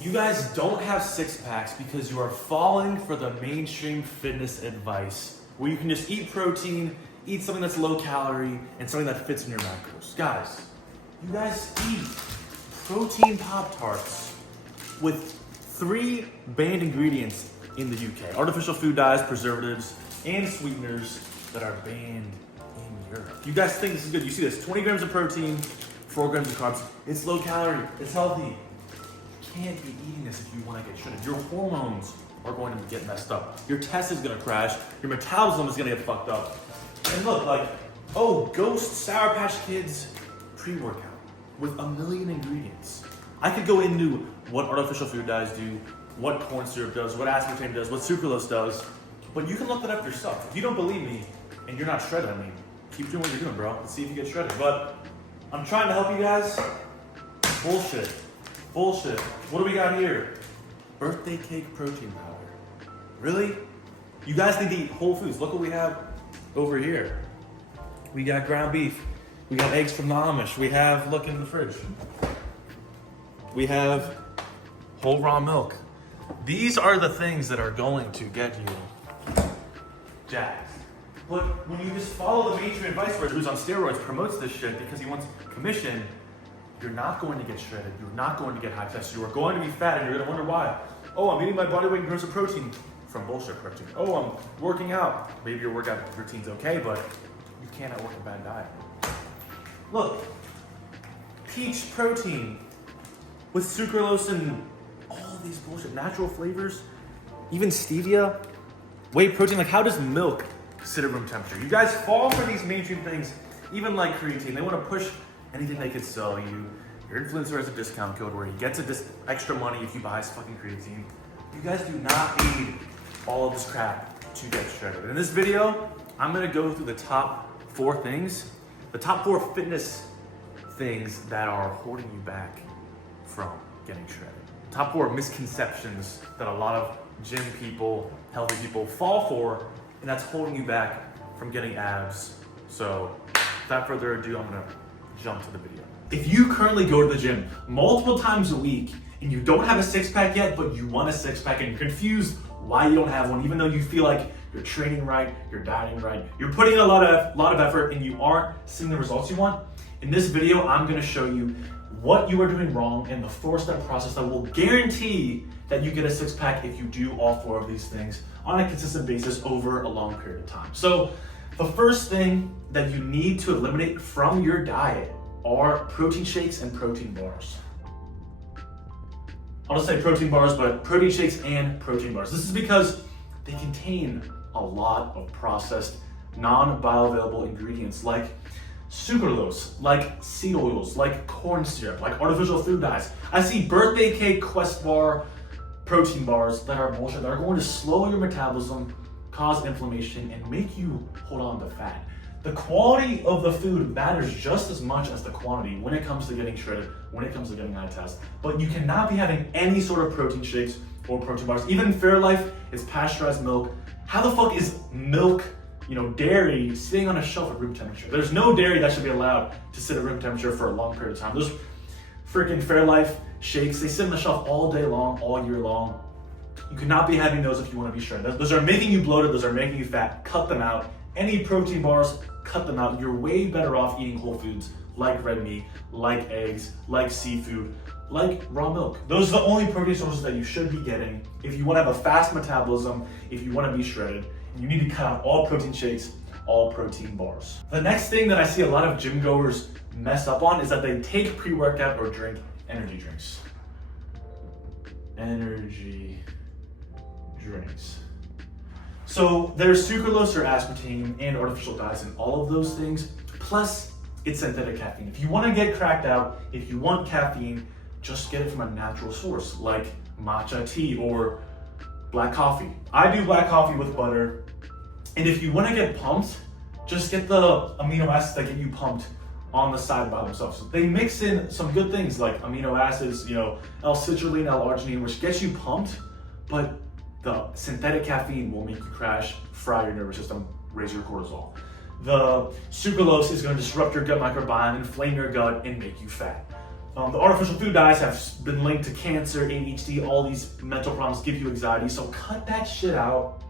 You guys don't have six packs because you are falling for the mainstream fitness advice where you can just eat protein, eat something that's low calorie, and something that fits in your macros. Guys, you guys eat protein Pop-Tarts with 3 banned ingredients in the UK. Artificial food dyes, preservatives, and sweeteners that are banned in Europe. You guys think this is good? You see this, 20 grams of protein, 4 grams of carbs. It's low calorie, it's healthy. You can't be eating this if you want to get shredded. Your hormones are going to get messed up. Your test is going to crash. Your metabolism is going to get fucked up. And look, like, oh, Ghost Sour Patch Kids pre-workout with 1 million ingredients. I could go into what artificial food dyes do, what corn syrup does, what aspartame does, what sucralose does, but you can look that up yourself. If you don't believe me and you're not shredded, I mean, keep doing what you're doing, bro. Let's see if you get shredded. But I'm trying to help you guys. Bullshit. Bullshit. What do we got here? Birthday cake protein powder. Really? You guys need to eat whole foods. Look what we have over here. We got ground beef. We got eggs from the Amish. We have, look in the fridge. We have whole raw milk. These are the things that are going to get you jacked. But when you just follow the mainstream advice where who's on steroids promotes this shit because he wants commission, you're not going to get shredded. You're not going to get high test. You are going to be fat and you're going to wonder why. Oh, I'm eating my body weight in grams of protein from bullshit protein. Oh, I'm working out. Maybe your workout routine's okay, but you cannot work a bad diet. Look, peach protein with sucralose and all these bullshit natural flavors, even stevia, whey protein. Like, how does milk sit at room temperature? You guys fall for these mainstream things, even like creatine. They want to push anything they could sell you. Your influencer has a discount code where he gets extra money if you buy his fucking creatine. You guys do not need all of this crap to get shredded. In this video, I'm gonna go through the top 4 things, the top 4 fitness things that are holding you back from getting shredded. Top 4 misconceptions that a lot of gym people, healthy people fall for, and that's holding you back from getting abs. So without further ado, I'm gonna jump to the video. If you currently go to the gym multiple times a week and you don't have a 6-pack yet, but you want a 6-pack and you're confused why you don't have one, even though you feel like you're training right, you're dieting right, you're putting in a lot of effort and you aren't seeing the results you want, in this video, I'm gonna show you what you are doing wrong and the 4-step process that will guarantee that you get a 6-pack if you do all 4 of these things on a consistent basis over a long period of time. So the first thing that you need to eliminate from your diet are protein shakes and protein bars. I'll just say protein bars, but protein shakes and protein bars. This is because they contain a lot of processed, non-bioavailable ingredients like sucralose, like seed oils, like corn syrup, like artificial food dyes. I see birthday cake Quest bar protein bars that are bullshit, that are going to slow your metabolism, cause inflammation, and make you hold on to fat. The quality of the food matters just as much as the quantity when it comes to getting shredded, when it comes to getting high test. But you cannot be having any sort of protein shakes or protein bars. Even Fairlife is pasteurized milk. How the fuck is milk, dairy sitting on a shelf at room temperature? There's no dairy that should be allowed to sit at room temperature for a long period of time. Those freaking Fairlife shakes, they sit on the shelf all day long, all year long. You cannot be having those if you want to be shredded. Those are making you bloated, those are making you fat. Cut them out. Any protein bars, cut them out. You're way better off eating whole foods like red meat, like eggs, like seafood, like raw milk. Those are the only protein sources that you should be getting if you want to have a fast metabolism, if you want to be shredded. You need to cut out all protein shakes, all protein bars. The next thing that I see a lot of gym goers mess up on is that they take pre-workout or drink energy drinks. Energy drinks. So there's sucralose or aspartame and artificial dyes in all of those things, plus it's synthetic caffeine. If you want to get cracked out, if you want caffeine, just get it from a natural source like matcha tea or black coffee. I do black coffee with butter. And if you want to get pumped, just get the amino acids that get you pumped on the side by themselves. So they mix in some good things like amino acids, L-citrulline, L-arginine, which gets you pumped, but the synthetic caffeine will make you crash, fry your nervous system, raise your cortisol. The sucralose is going to disrupt your gut microbiome, inflame your gut, and make you fat. The artificial food dyes have been linked to cancer, ADHD, all these mental problems, give you anxiety. So cut that shit out.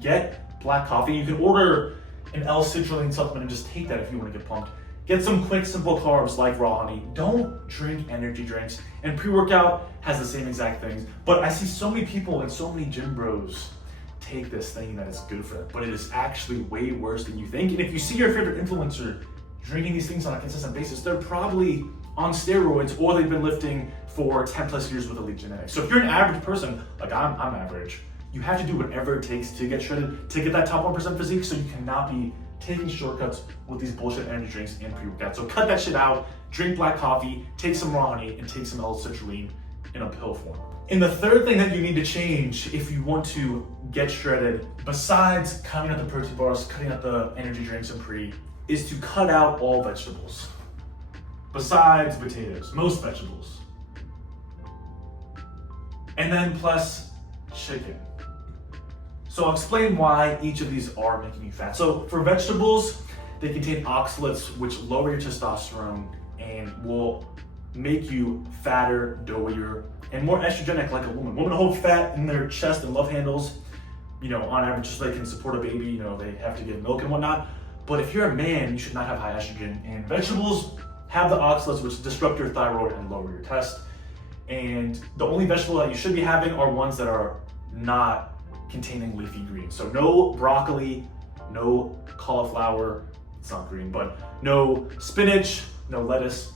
Get black coffee. You can order an L-citrulline supplement and just take that if you want to get pumped. Get some quick, simple carbs like raw honey. Don't drink energy drinks. And pre-workout has the same exact things. But I see so many people and so many gym bros take this thinking that it's good for them, but it is actually way worse than you think. And if you see your favorite influencer drinking these things on a consistent basis, they're probably on steroids or they've been lifting for 10 plus years with elite genetics. So if you're an average person, like I'm average, you have to do whatever it takes to get shredded, to get that top 1% physique, so you cannot be taking shortcuts with these bullshit energy drinks and pre-workouts. So cut that shit out, drink black coffee, take some raw honey, and take some L-citrulline in a pill form. And the third thing that you need to change if you want to get shredded, besides cutting out the protein bars, cutting out the energy drinks and pre, is to cut out all vegetables. Besides potatoes, most vegetables. And then plus chicken. So I'll explain why each of these are making you fat. So for vegetables, they contain oxalates, which lower your testosterone and will make you fatter, doughier, and more estrogenic like a woman. Women hold fat in their chest and love handles, on average, just so they can support a baby, they have to give milk and whatnot. But if you're a man, you should not have high estrogen. And vegetables have the oxalates, which disrupt your thyroid and lower your test. And the only vegetable that you should be having are ones that are not containing leafy greens. So no broccoli, no cauliflower, it's not green, but no spinach, no lettuce,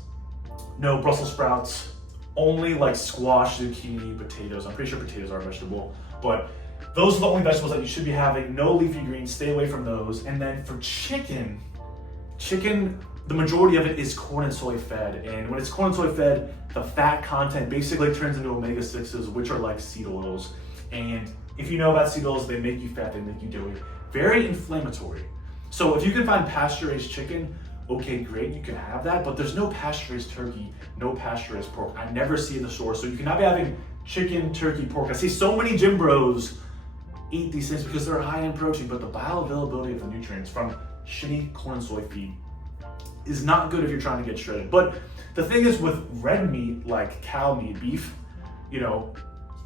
no Brussels sprouts, only like squash, zucchini, potatoes. I'm pretty sure potatoes are a vegetable, but those are the only vegetables that you should be having. No leafy greens, stay away from those. And then for chicken, the majority of it is corn and soy fed. And when it's corn and soy fed, the fat content basically turns into omega-6s, which are like seed oils. And if you know about seed oils, they make you fat, they make you doughy. Very inflammatory. So if you can find pasture-raised chicken, okay, great, you can have that, but there's no pasture-raised turkey, no pasture-raised pork. I never see in the store. So you cannot be having chicken, turkey, pork. I see so many gym bros eat these things because they're high in protein, but the bioavailability of the nutrients from shitty corn and soy feed is not good if you're trying to get shredded. But the thing is with red meat, like cow meat, beef,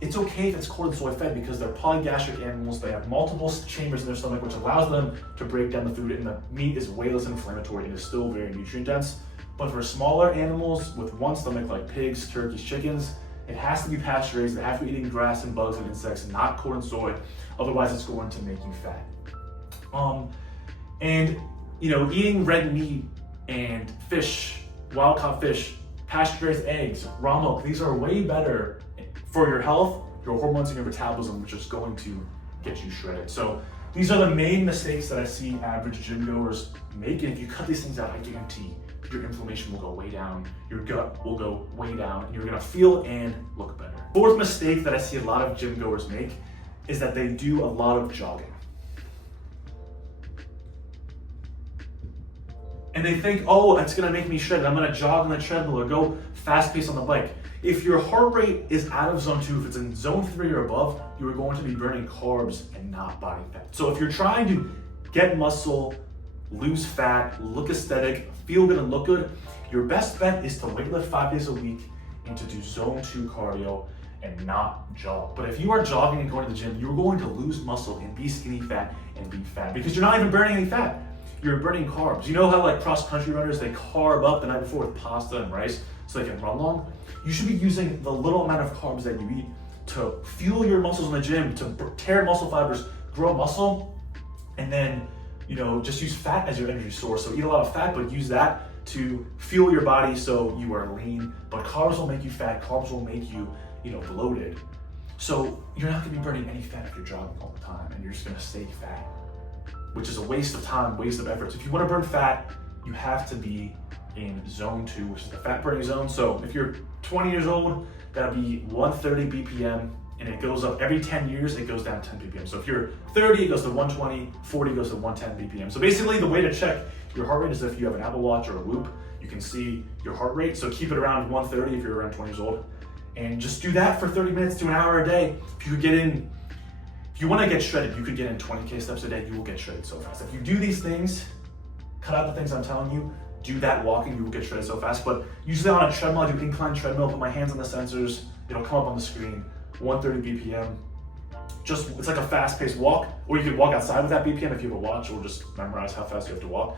it's okay if it's corn and soy fed because they're polygastric animals. They have multiple chambers in their stomach, which allows them to break down the food, and the meat is way less inflammatory and is still very nutrient dense. But for smaller animals with one stomach, like pigs, turkeys, chickens, it has to be pasture raised. They have to be eating grass and bugs and insects, not corn and soy. Otherwise, it's going to make you fat. Eating red meat and fish, wild caught fish, pasture raised eggs, raw milk, these are way better for your health, your hormones, and your metabolism, which is going to get you shredded. So these are the main mistakes that I see average gym goers make. And if you cut these things out, I guarantee your inflammation will go way down, your gut will go way down, and you're gonna feel and look better. Fourth mistake that I see a lot of gym goers make is that they do a lot of jogging. And they think, oh, it's gonna make me shredded. I'm gonna jog on the treadmill or go fast pace on the bike. If your heart rate is out of zone 2, if it's in zone 3 or above, you are going to be burning carbs and not body fat. So if you're trying to get muscle, lose fat, look aesthetic, feel good and look good, your best bet is to weightlift 5 days a week and to do zone 2 cardio and not jog. But if you are jogging and going to the gym, you're going to lose muscle and be skinny fat and be fat because you're not even burning any fat. You're burning carbs. You know how like cross-country runners, they carb up the night before with pasta and rice so they can run long? You should be using the little amount of carbs that you eat to fuel your muscles in the gym, to tear muscle fibers, grow muscle, and then just use fat as your energy source. So eat a lot of fat, but use that to fuel your body so you are lean. But carbs will make you fat. Carbs will make you, bloated. So you're not gonna be burning any fat if you're jogging all the time, and you're just gonna stay fat, which is a waste of time, waste of effort. So if you wanna burn fat, you have to be in zone 2, which is the fat burning zone. So if you're 20 years old, that'll be 130 BPM, and it goes up every 10 years, it goes down 10 BPM. So if you're 30, it goes to 120, 40 goes to 110 BPM. So basically the way to check your heart rate is if you have an Apple Watch or a Whoop, you can see your heart rate. So keep it around 130 if you're around 20 years old, and just do that for 30 minutes to an hour a day. If you wanna get shredded, you could get in 20K steps a day, you will get shredded so fast. If you do these things, cut out the things I'm telling you, do that walking, you will get shredded so fast. But usually on a treadmill, I do incline treadmill, put my hands on the sensors, it'll come up on the screen, 130 BPM. Just, it's like a fast-paced walk, or you can walk outside with that BPM if you have a watch, or just memorize how fast you have to walk.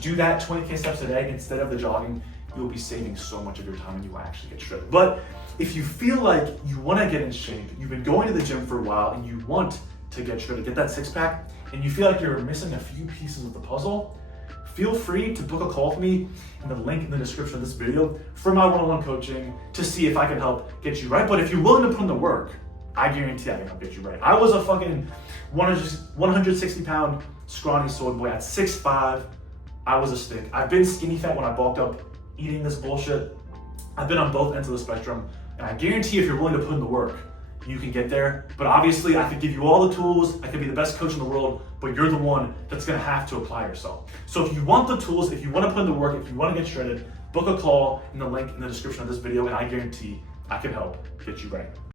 Do that 20K steps a day instead of the jogging. You'll be saving so much of your time and you will actually get shredded. But if you feel like you want to get in shape, you've been going to the gym for a while and you want to get shredded, get that six-pack, and you feel like you're missing a few pieces of the puzzle, feel free to book a call with me in the link in the description of this video for my one-on-one coaching to see if I can help get you right. But if you're willing to put in the work, I guarantee I can help get you right. I was a fucking 160 pound scrawny sword boy at 6'5". I was a stick. I've been skinny fat when I bulked up eating this bullshit. I've been on both ends of the spectrum, and I guarantee if you're willing to put in the work, you can get there. But obviously I could give you all the tools, I could be the best coach in the world, but you're the one that's gonna have to apply yourself. So if you want the tools, if you wanna put in the work, if you wanna get shredded, book a call in the link in the description of this video, and I guarantee I can help get you right.